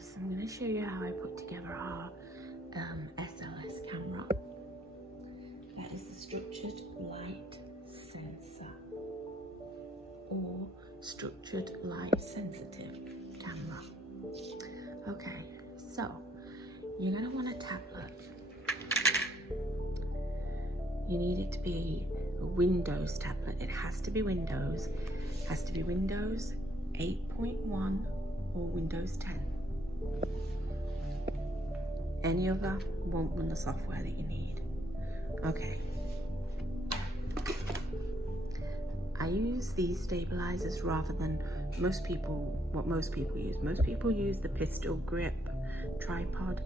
first, I'm going to show you how I put together our SLS camera. That is the structured light sensor, or structured light sensitive camera. Okay, so you're going to want a tablet. You need it to be a Windows tablet. It has to be Windows. It has to be Windows 8.1 or Windows 10. Any other won't run the software that you need. Okay. I use these stabilizers rather than what most people use. Most people use the pistol grip tripod.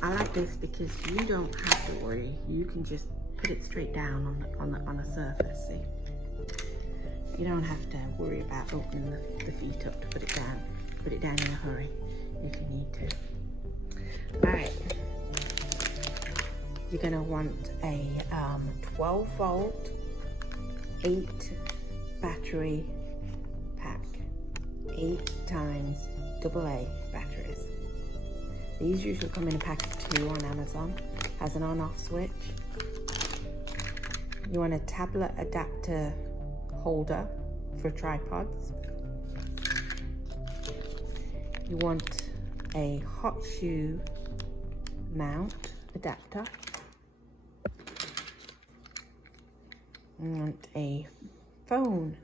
I like this because you don't have to worry. You can just put it straight down on a surface. See, you don't have to worry about opening the feet up to put it down. Put it down in a hurry if you need to. All right, you're gonna want a 12 volt 8 battery pack, 8 times AA batteries. These usually come in a pack of 2 on Amazon. Has an on-off switch. You want a tablet adapter holder for tripods. You want a hot shoe mount adapter. You want a phone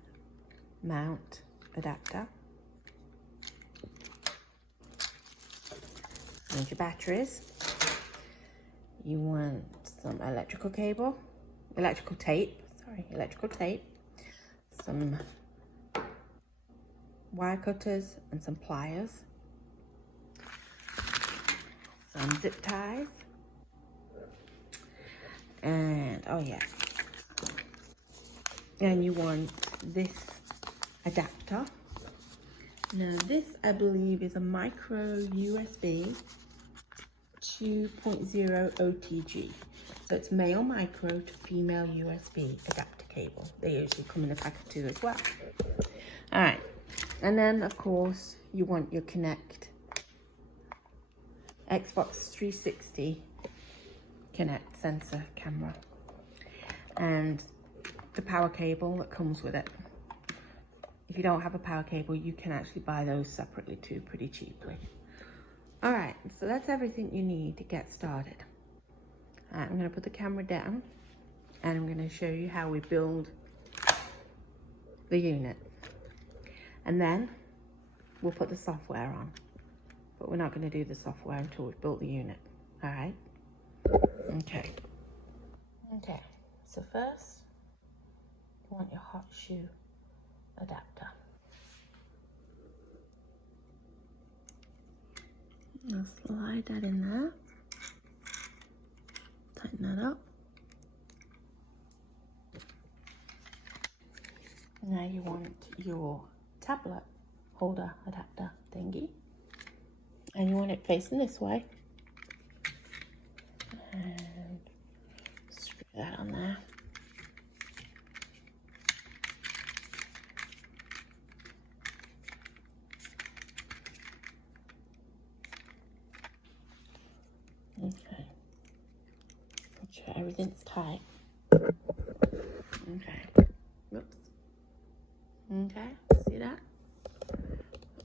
mount adapter. You want your batteries. You want some electrical tape, some wire cutters and some pliers, some zip ties, and oh yeah, and you want this adapter. Now this, I believe, is a micro USB 2.0 OTG. So it's male micro to female USB adapter cable. They usually come in a pack of 2 as well. All right, and then of course you want your Kinect Xbox 360 Kinect sensor camera and the power cable that comes with it. If you don't have a power cable, you can actually buy those separately too, pretty cheaply. All right, so that's everything you need to get started. All right, I'm gonna put the camera down and I'm gonna show you how we build the unit. And then we'll put the software on, but we're not gonna do the software until we've built the unit, all right? Okay, so first, you want your hot shoe adapter. Now slide that in there, tighten that up. Now you want your tablet holder adapter thingy, and you want it facing this way, and screw that on there. Okay, make sure everything's tight. Okay, whoops. Okay, see that?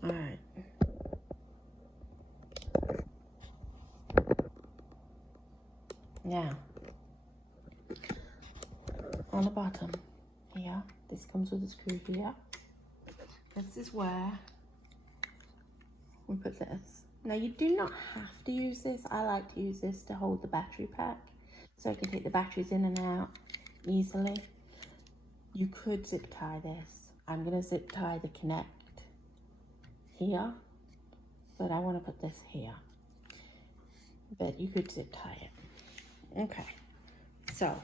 All right. Now, on the bottom here, this comes with a screw here. This is where we put this. Now you do not have to use this. I like to use this to hold the battery pack, so I can take the batteries in and out easily. You could zip tie this. I'm gonna zip tie the Kinect here, but I wanna put this here. But you could zip tie it. Okay, so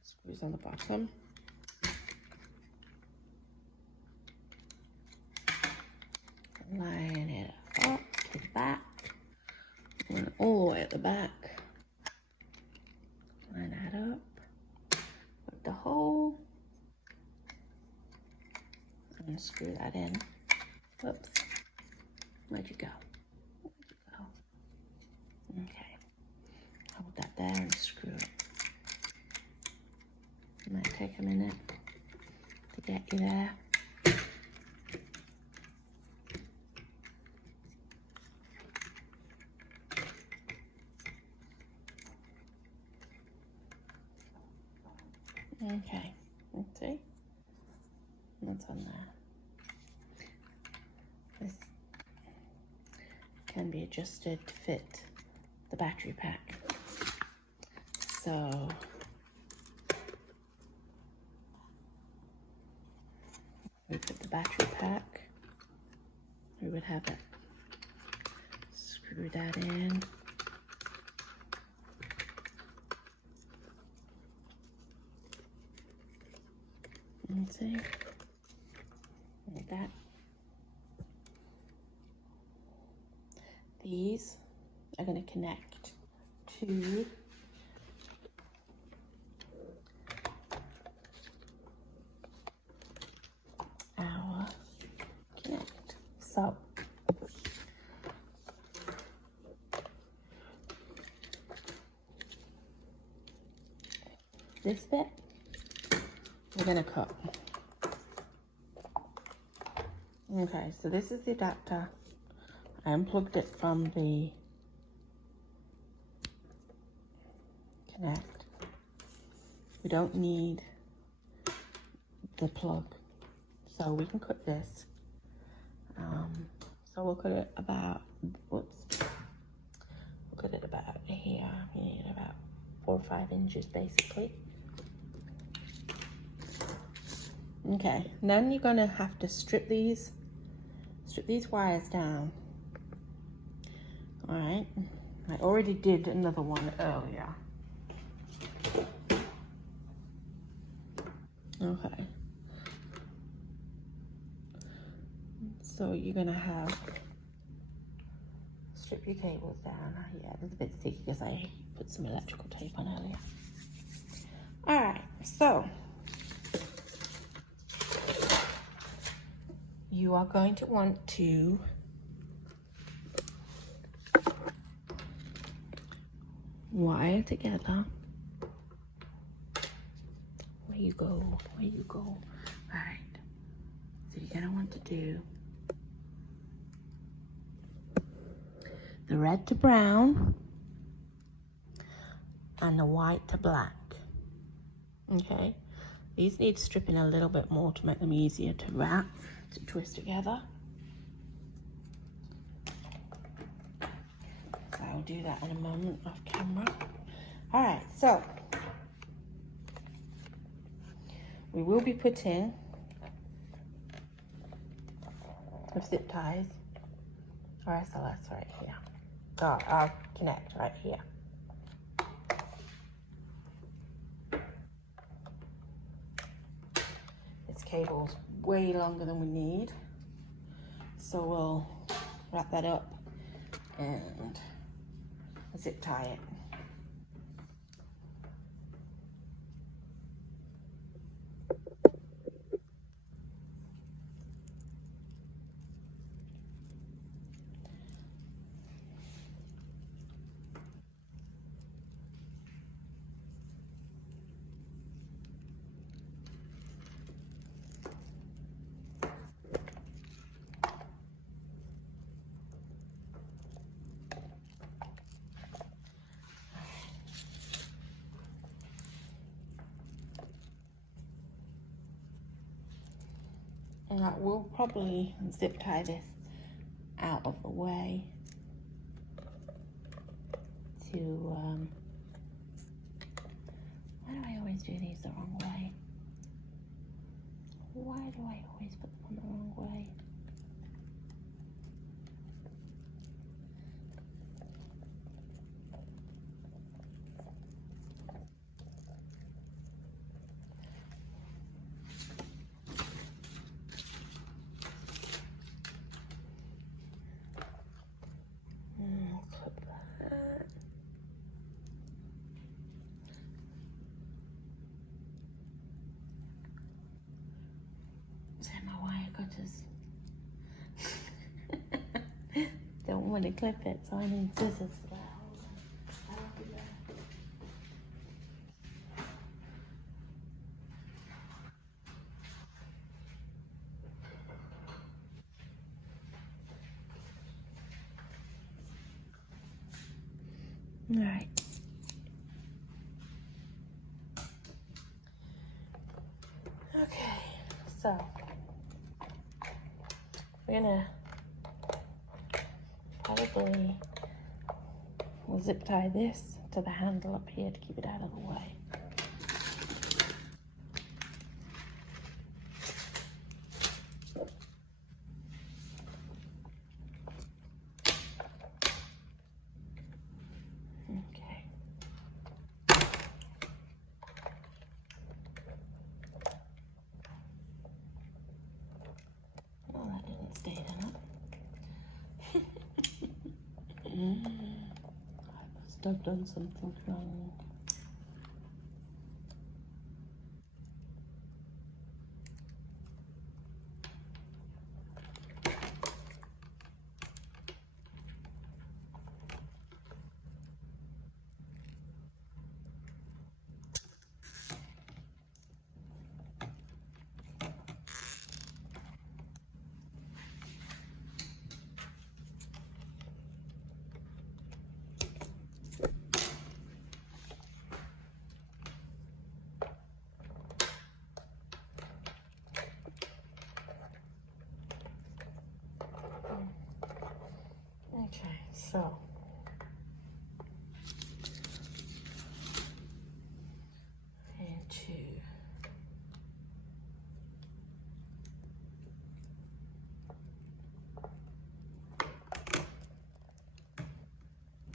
screws on the bottom. Line it up to the back, going all the way at the back. Line that up, put the hole, and screw that in. Whoops. Where'd you go? Where'd you go? Okay. Hold that there and screw it. It might take a minute to get you there. Okay, let's see. That's on there. This can be adjusted to fit the battery pack. So we put the battery pack. We would have it. Screw that in. Let's see, like that. These are going to connect to our Kinect. So this bit we're going to cut. Okay, so this is the adapter. I unplugged it from the Kinect. We don't need the plug, so we can cut this. So we'll cut it about, we'll cut it about here. You need about 4 or 5 inches basically. Okay, then you're gonna have to strip these wires down. All right, I already did another one earlier. Okay, so you're gonna have strip your cables down. Yeah, it's a bit sticky because I put some electrical tape on earlier. All right, so you are going to want to wire together. Where you go, where you go. All right, so you're gonna want to do the red to brown and the white to black. Okay, these need stripping a little bit more to make them easier to wrap, to twist together. So I'll do that in a moment off camera. All right, so we will be putting the zip ties, or SLS right here. Our Kinect right here. This cable's way longer than we need, so we'll wrap that up and zip tie it. And we'll probably zip tie this out of the way to, why do I always do these the wrong way? Why do I always put them on the wrong way? Clip that. Is that my wire cutters? when to clip it, so I need scissors for that. Alright. Okay, so we're gonna probably zip tie this to the handle up here to keep it out of the way. Okay. Well, that didn't stay down. I must have done something wrong. Okay, so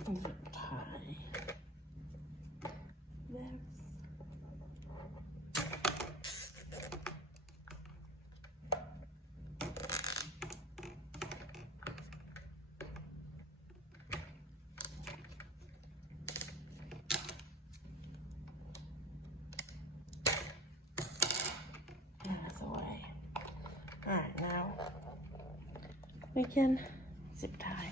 zip tie this. That's away. Alright, now we can zip tie.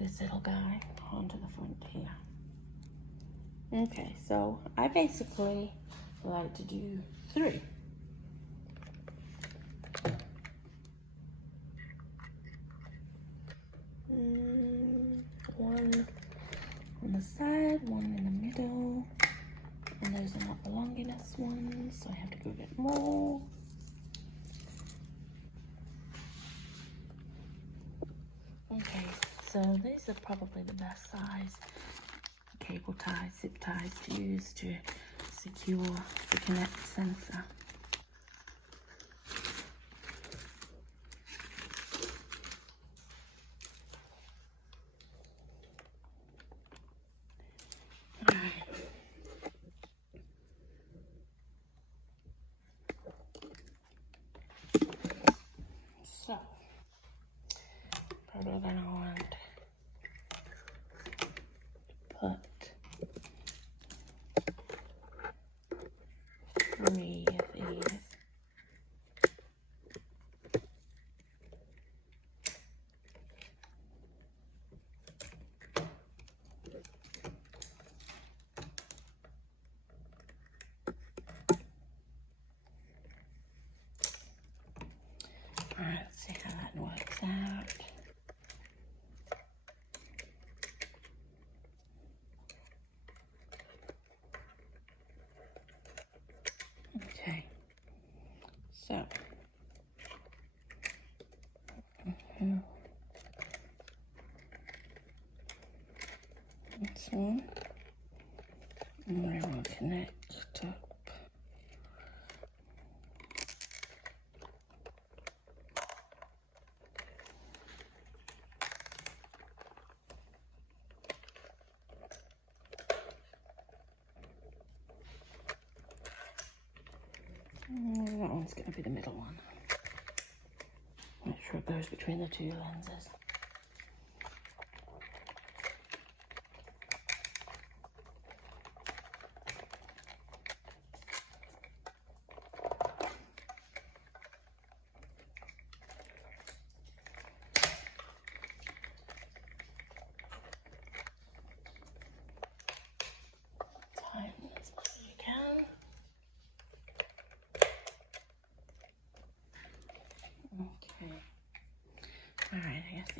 This little guy onto the front here. Okay, so I basically like to do 3. One on the side, one in the middle, and those are not the longest ones, so I have to go get more. Okay, so these are probably the best size cable ties, zip ties to use to secure the Kinect sensor. So, probably gonna want to put 3 of these. Alright, let's see how that works out. Okay, so this one, and we will connect up. That one's going to be the middle one. Make sure it goes between the 2 lenses.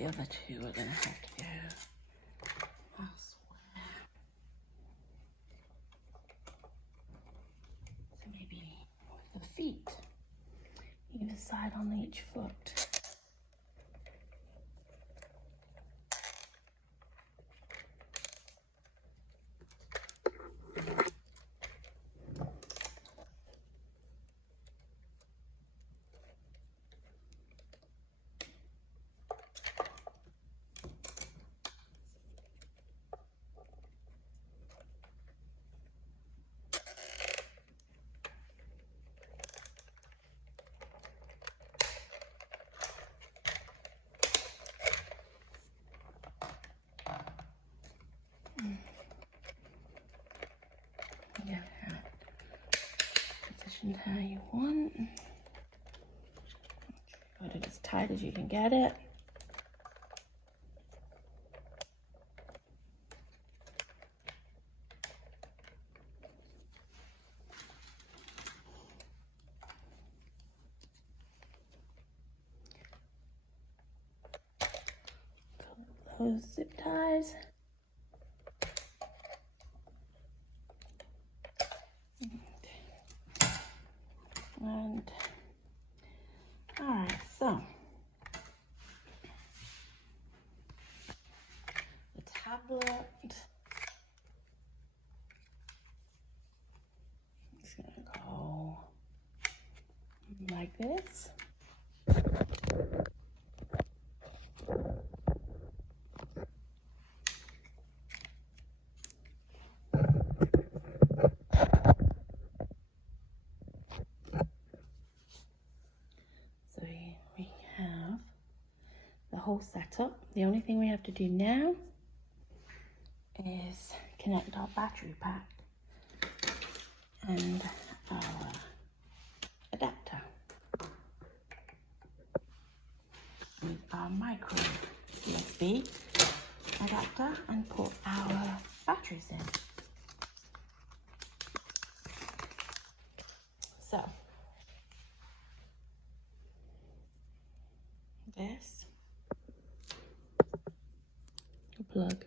the other two are going to have to go elsewhere. So maybe with the feet, either side on each foot. Yeah, positioned how you want. Got it as tight as you can get it. Pull those zip ties. And all right, so the tablet is gonna go like this. So we have the whole setup. The only thing we have to do now is connect our battery pack and our adapter with our micro USB adapter and put our batteries in. So this plug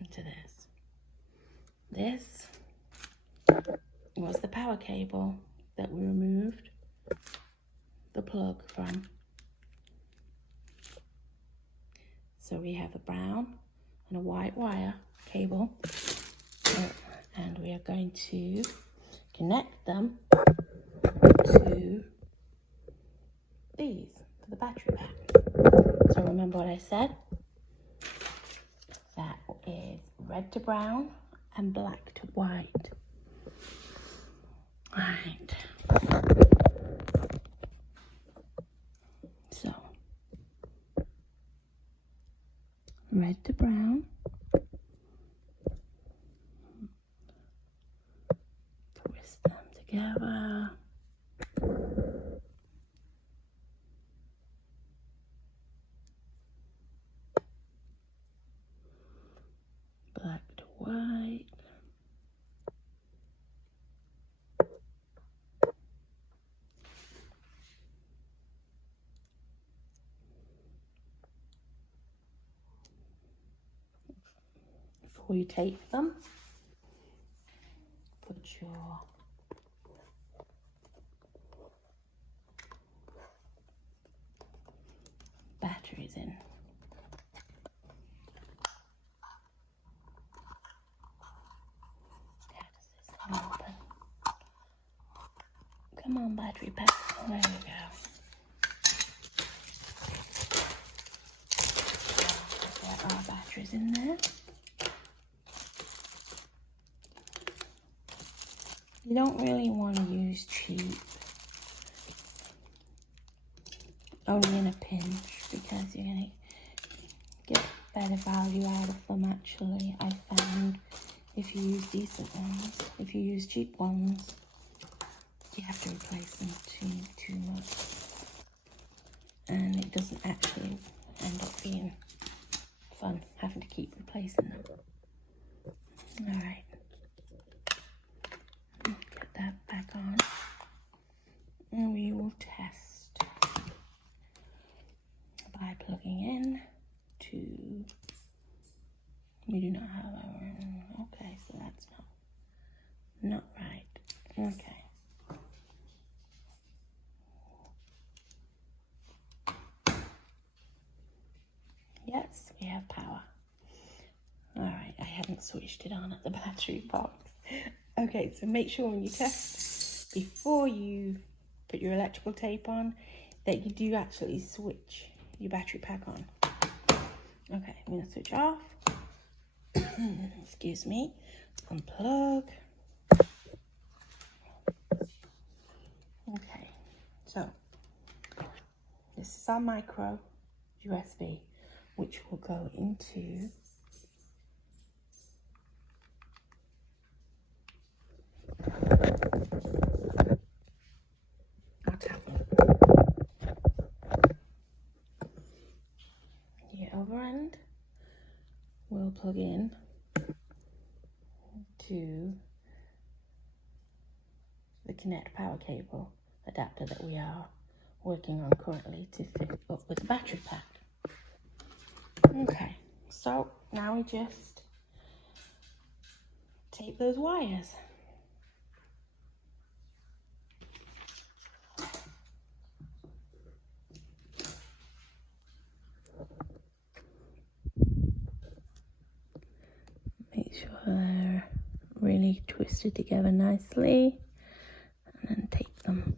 into this. This was the power cable that we removed the plug from. So we have a brown and a white wire cable, and we are going to connect them to these for the battery pack. So remember what I said? That is red to brown and black to white. Right. So red to brown. Twist them together. Black to white. Before you take them, put your batteries in. How does this come open? Come on, battery pack. There we go. Get our batteries in there. You don't really want to use cheap, only in a pinch, because you're going to get better value out of them actually. I found if you use decent ones, if you use cheap ones, you have to replace them too much. And it doesn't actually end up being fun having to keep replacing them. Alright. Get that back on. And we will test. We do not have our, okay, so that's not right. Okay. Yes, we have power. All right, I haven't switched it on at the battery box. Okay, so make sure when you test, before you put your electrical tape on, that you do actually switch your battery pack on. Okay, I'm gonna switch off. Excuse me. Unplug. Okay, so this is our micro USB, which will go into our tablet. The other end will plug in to the Kinect power cable adapter that we are working on currently to fit up with the battery pack. Okay, so now we just tape those wires. Make sure they're really twisted together nicely, and then tape them.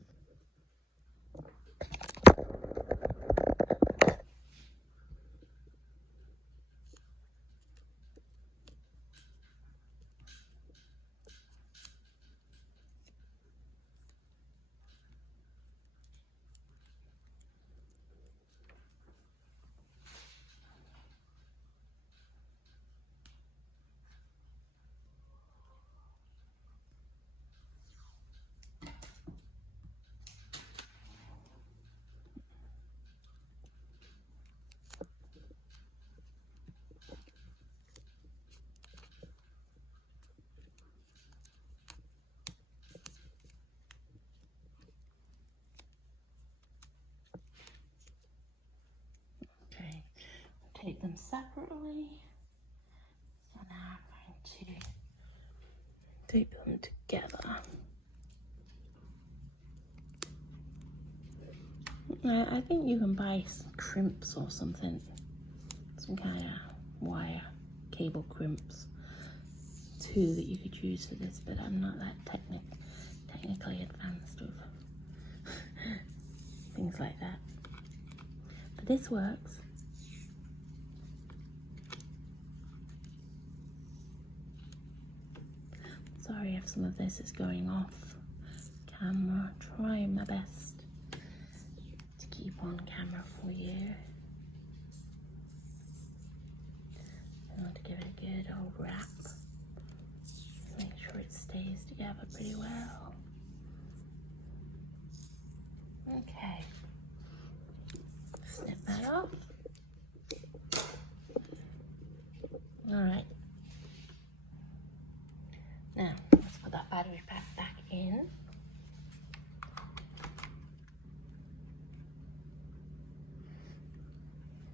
Okay, tape them separately. So now I'm going to tape them together. I think you can buy some crimps or something, some kind of wire cable crimps too that you could use for this, but I'm not that technically advanced with things like that. But this works. Sorry if some of this is going off camera. Trying my best to keep on camera for you. I want to give it a good old wrap. Make sure it stays together pretty well. Okay. Snip that off. Alright. Now, let's put that battery pack back in.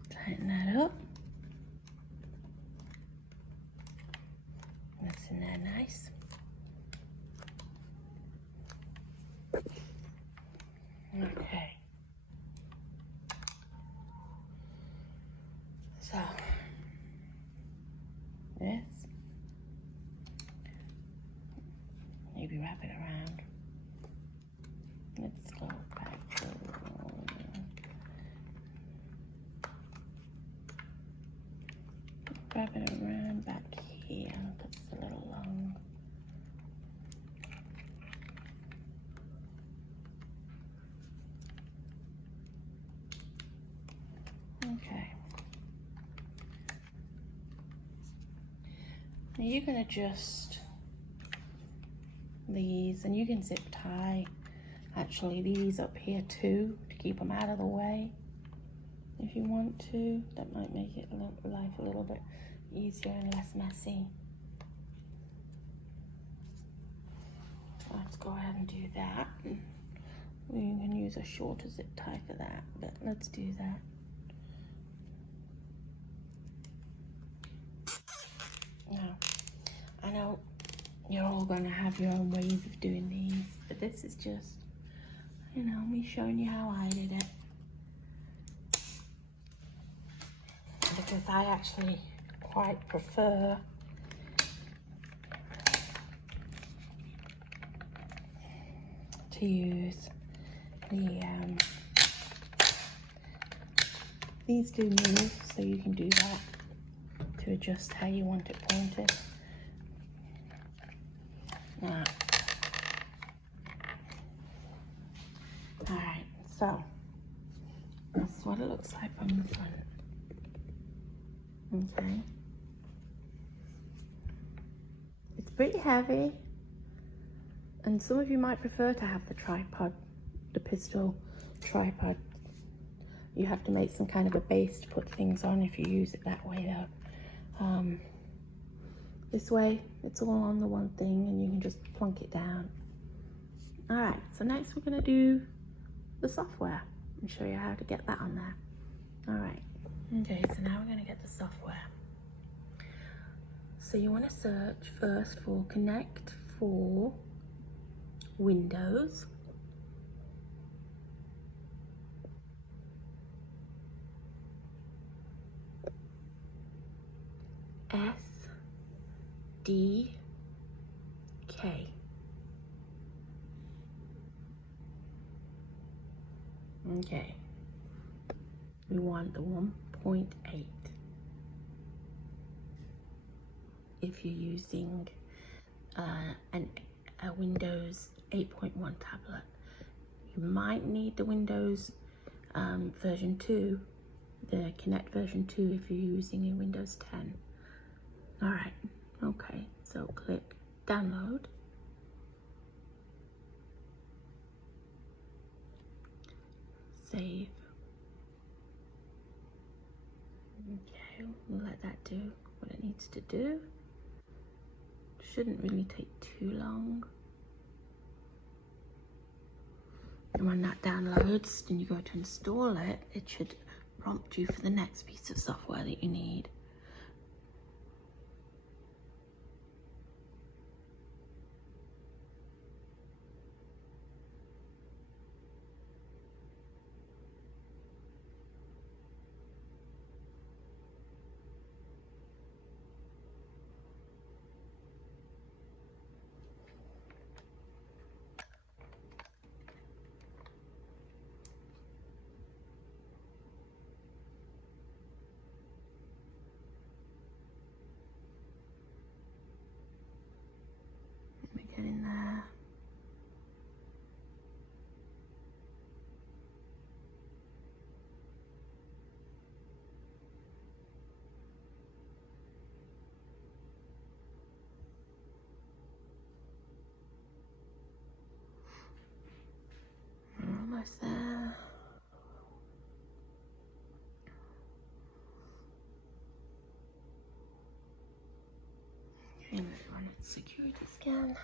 Tighten that up. That's in there nice. Okay. So, this, maybe wrap it around. Let's go back to wrap it around back here because it's a little long. Okay. Now you can adjust these, and you can zip tie actually these up here too to keep them out of the way if you want to. That might make it life a little bit easier and less messy. So let's go ahead and do that. We can use a shorter zip tie for that, but let's do that. you're all going to have your own ways of doing these, but this is just, you know, me showing you how I did it. Because I actually quite prefer to use the these do move, so you can do that to adjust how you want it pointed. Alright, so that's what it looks like from the front. Okay. It's pretty heavy, and some of you might prefer to have the tripod, the pistol tripod. You have to make some kind of a base to put things on if you use it that way though. This way, it's all on the one thing and you can just plunk it down. Alright, so next we're going to do the software and show you how to get that on there. Alright, okay, so now we're going to get the software. So you want to search first for Kinect for Windows. SDK. Okay. We want the 1.8. If you're using a Windows 8.1 tablet, you might need the Windows version 2, the Kinect version 2 if you're using a Windows 10. Alright, okay, so click download. Save. Okay, we'll let that do what it needs to do. Shouldn't really take too long. And when that downloads and you go to install it, it should prompt you for the next piece of software that you need. Let me get in there. We're almost there. Okay, let's run its security scan.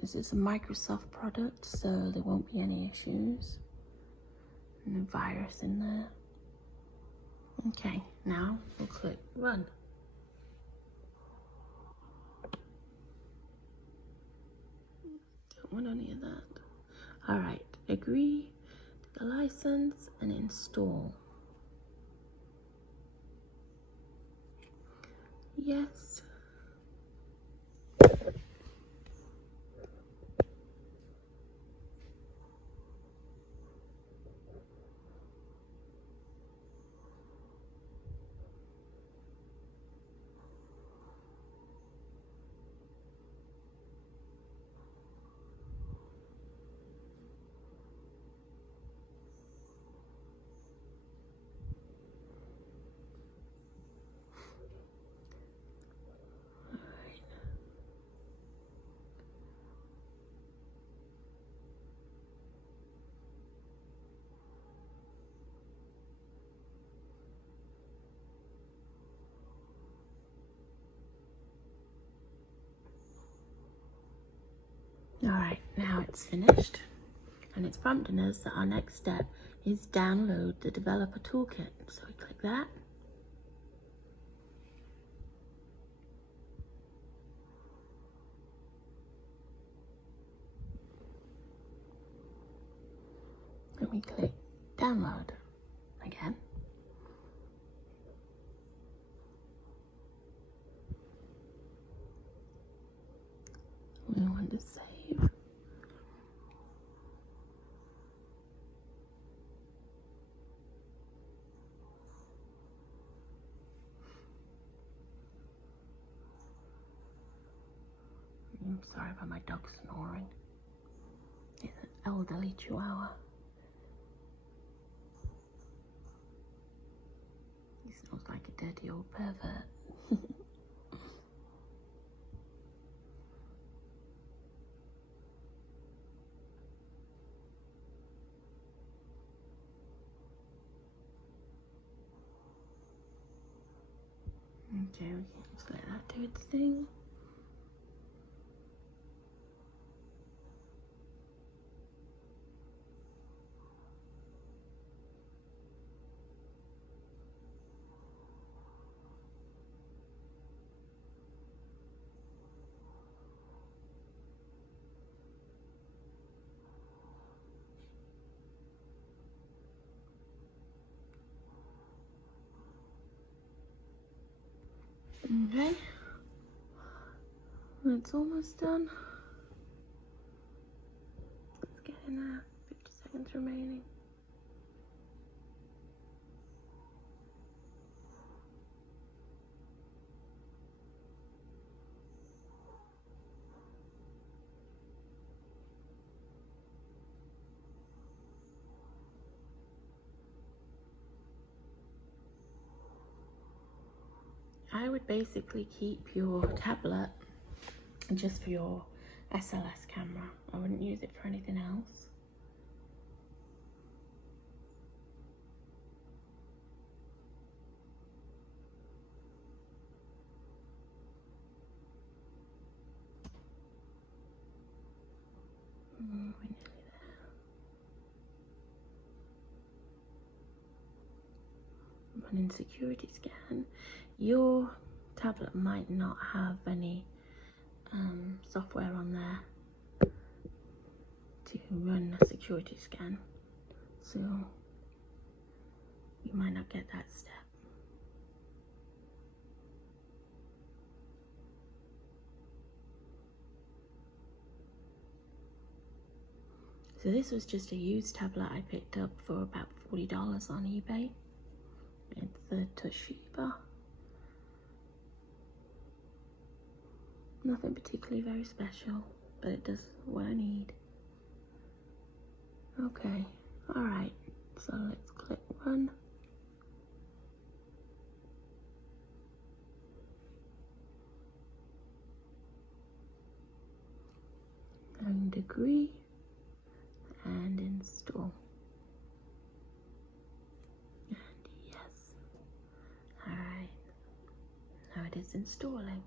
This is a Microsoft product, so there won't be any issues. No virus in there. Okay, now we'll click run. Don't want any of that. Alright, agree to the license and install. Yes. Alright, now it's finished, and it's prompting us that our next step is download the developer toolkit. So we click that. we click download again. We want to save. I'm sorry about my dog snoring. He's an elderly chihuahua. He smells like a dirty old pervert. Okay, we can just let that do its thing. Okay, it's almost done. Let's get in there. 50 seconds remaining. I would basically keep your tablet just for your SLS camera. I wouldn't use it for anything else. We're nearly there. Running security scan. Your tablet might not have any software on there to run a security scan, so you might not get that step. So this was just a used tablet I picked up for about $40 on eBay. It's a Toshiba. Nothing particularly very special, but it does what I need. Okay, alright, so let's click run. And agree and install. And yes. Alright, now it is installing.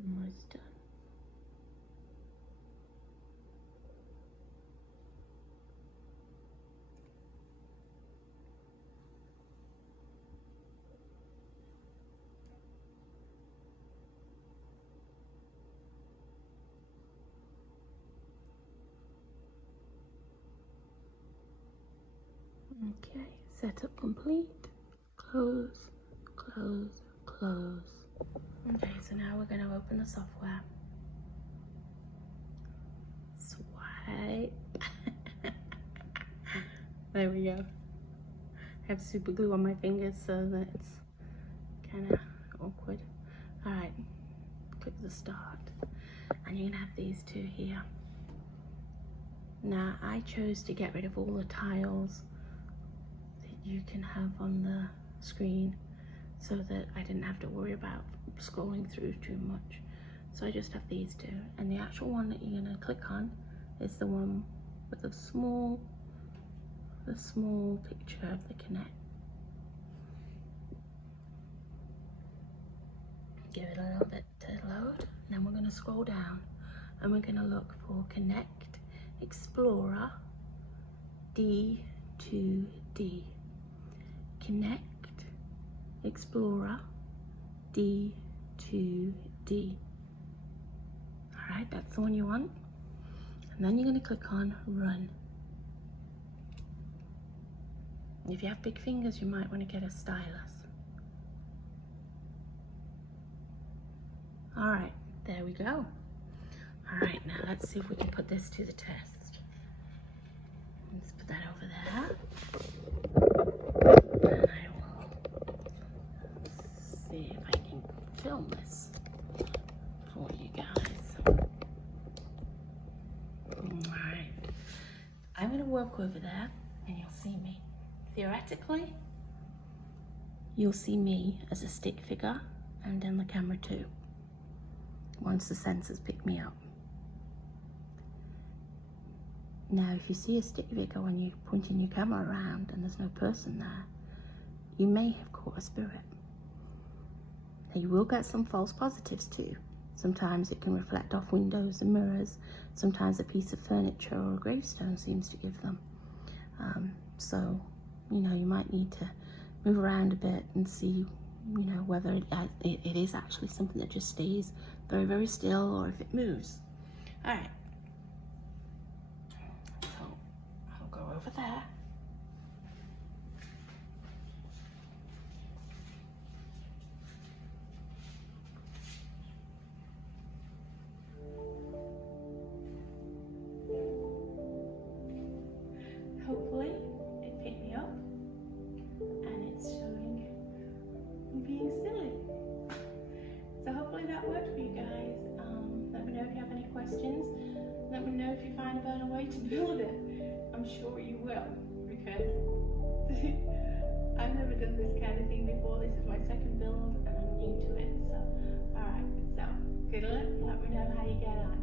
Almost done. Okay, setup complete. Close, close, close. Okay, so now we're going to open the software. Swipe. There we go. I have super glue on my fingers so that it's kind of awkward. Alright, click the start. And you're going to have these two here. Now I chose to get rid of all the tiles that you can have on the screen so that I didn't have to worry about scrolling through too much. So I just have these two, and the actual one that you're going to click on is the one with the small picture of the Kinect. Give it a little bit to load, and then we're going to scroll down and we're going to look for Kinect Explorer D2D. Kinect Explorer D2D. Alright, that's the one you want. And then you're going to click on Run. If you have big fingers, you might want to get a stylus. Alright, there we go. Alright, now let's see if we can put this to the test. Let's put that over there. And I will see if I can film this for you guys. Alright, I'm going to work over there and you'll see me. Theoretically, you'll see me as a stick figure and then the camera too, once the sensors pick me up. Now, if you see a stick figure when you're pointing your camera around and there's no person there, you may have caught a spirit. Now, you will get some false positives too. Sometimes it can reflect off windows and mirrors. Sometimes a piece of furniture or a gravestone seems to give them. So, you know, you might need to move around a bit and see, you know, whether it is actually something that just stays very, very still or if it moves. All right. So I'll go over there. Hopefully it picked me up and it's showing me being silly. So hopefully that worked for you guys. Let me know if you have any questions. Let me know if you find a better way to build it. I'm sure you will, because I've never done this kind of thing before. This is my second build and I'm new to it. So, alright, so good luck. Let me know how you get on.